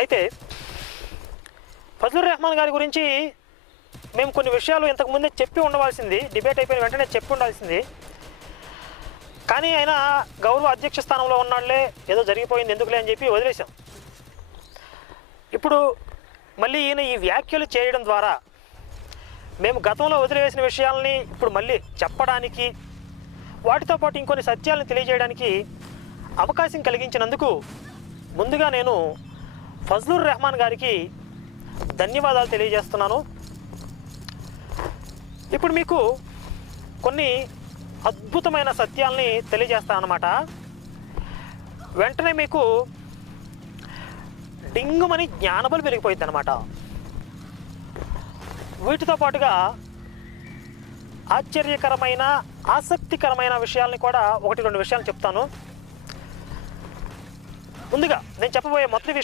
అయితే ఫజ్లుర్ రెహమాన్ గారి గురించి మేము కొన్ని విషయాలు ఇంతకుముందే చెప్పి ఉండవలసింది, డిబేట్ అయిపోయిన వెంటనే చెప్పి ఉండాల్సింది. కానీ ఆయన గౌరవ అధ్యక్ష స్థానంలో ఉన్నాళ్లే, ఏదో జరిగిపోయింది ఎందుకులే అని చెప్పి వదిలేశాం. ఇప్పుడు మళ్ళీ ఈయన ఈ వ్యాఖ్యలు చేయడం ద్వారా మేము గతంలో వదిలివేసిన విషయాలని ఇప్పుడు మళ్ళీ చెప్పడానికి, వాటితో పాటు ఇంకొన్ని సత్యాలను తెలియజేయడానికి అవకాశం కలిగించినందుకు ముందుగా నేను ఫజ్లుర్ రెహమాన్ గారికి ధన్యవాదాలు తెలియజేస్తున్నాను. ఇప్పుడు మీకు కొన్ని అద్భుతమైన సత్యాల్ని తెలియజేస్తాను అన్నమాట. వెంటనే మీకు డింగుమని జ్ఞానబలు పెరిగిపోయింది అన్నమాట. వీటితో పాటుగా ఆశ్చర్యకరమైన ఆసక్తికరమైన విషయాల్ని కూడా 1-2 విషయాలు చెప్తాను. ముందుగా నేను చెప్పబోయే మొదటి విషయం